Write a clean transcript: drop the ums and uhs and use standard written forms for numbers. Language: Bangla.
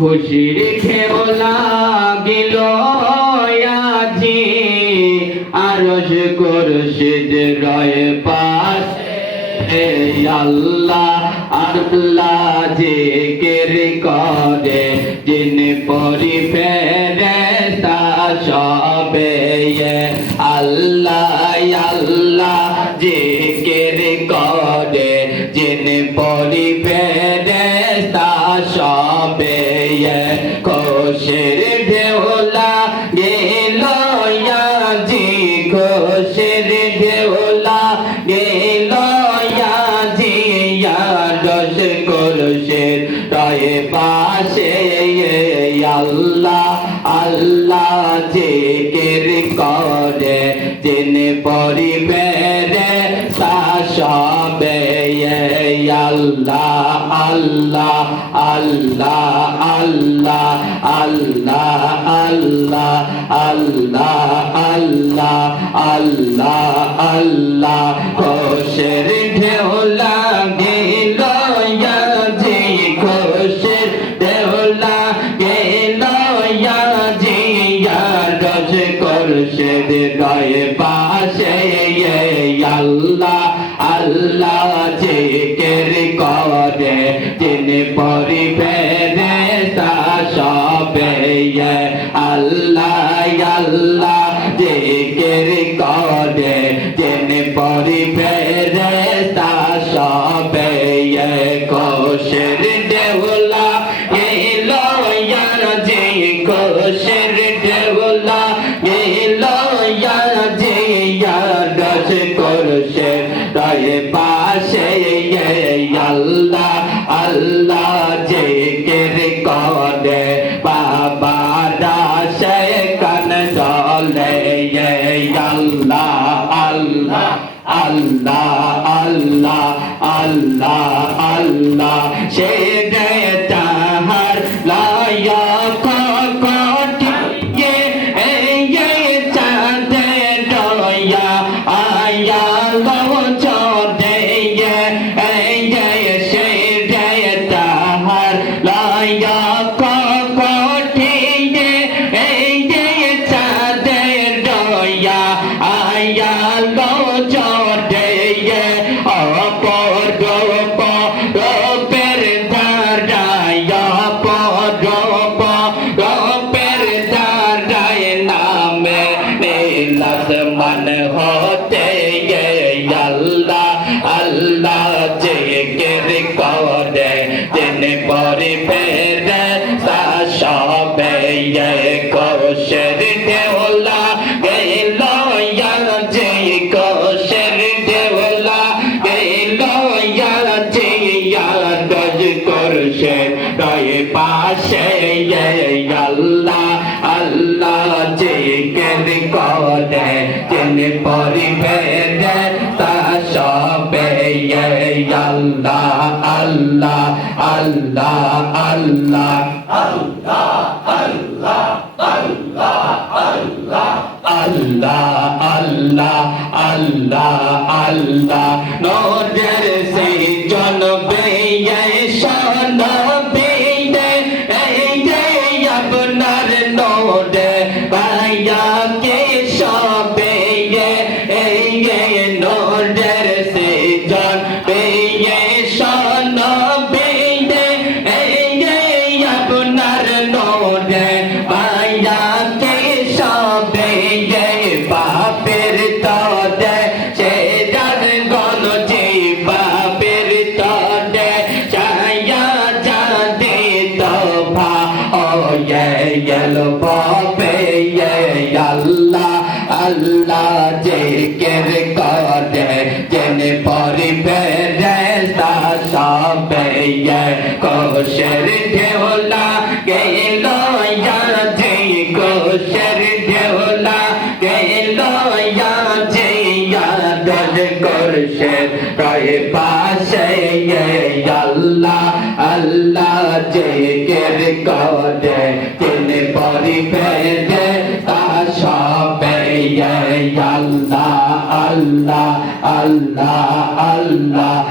খুশির ঢেউ লাগিল আজি আরশ কুরশিদ রয় পাশে আল্লাহ আল্লাহ জিকির করে জিন পরি ফেরেশতা সবে আল্লাহ আল্লাহ জিকির করে জিন পরি ফেরেশতা সবে খুশির ঢেউ লাগিল আজি খুশির ঢেউ লাগিল আজি আরশ কুরশিদ রয় পাশে আল্লাহ আল্লাহ জিকির করে জিন পরি ফেরেশতা সবে আল্লাহ আল্লাহ আল্লাহ আল্লাহ আল্লাহ আল্লাহ আল্লাহ আল্লাহ আল্লাহ আল্লাহ খুশির ঢেউ লাগিল আজি খুশির ঢেউ লাগিল আজি আরশ কুরশিদ রয় পাশে আল্লাহ আল্লাহ জিকির করে জিন পরি ফেরেশতা সবে আল্লাহ আল্লাহ জিকির করে জিন পরি ফেরেশতা সবে খুশির ঢেউ লাগিল আজি খুশির ঢেউ লাগিল আজি আরশ কুরশিদ রয় পাশে আল্লাহ আল্লাহ জিকির করে বাবারা সেখান চলে আল্লাহ আল্লাহ আল্লাহ আল্লাহ আল্লাহ আল্লাহ সে তাহার লায়ক কটিয়ে চাঁদে ডয়া আয়া লও চদে সে তাহার লায়ক কটিয়ে চাঁদে ডয়া আয়া লও চদে অপর রূপের ধারায় অপর রূপের ধারায় নামে নীলাসমান হতে আল্লাহ আল্লাহ জিকির করে জিন পরি ফেরেশতা সবে খুশির ঢেউ লাগিল আজি খুশির ঢেউ লাগিল আজি আরশ কুরশিদ রয় পাশে আল্লাহ আল্লাহ জিকির করে জিন পরি ফেরেশতা সবে আল্লাহ আল্লাহ আল্লাহ আল্লাহ আল্লাহ আল্লাহ আল্লাহ আল্লাহ আল্লাহ আল্লাহ আল্লাহ আল্লাহ নূরের সেই জনবে সনবে আপনার নূরে পায়া কে সবে নূরের সেই জনবে সনবে আপনার নূরে পায়া কে সবে বাপের তদে সে জান গণ যে বাপের তদে ছায়া জাদে তোভা ও গেল বাপে আল্লাহ আল্লাহ জিকির করে জিন পরি ফেরেশতা সবে খুশির ঢেউ লাগিল আজি খুশির ঢেউ লাগিল আজি আরশ কুরশিদ রয় পাশে আল্লাহ আল্লাহ জিকির করে জিন পরি ফেরেশতা সবে আল্লাহ আল্লাহ আল্লাহ আল্লাহ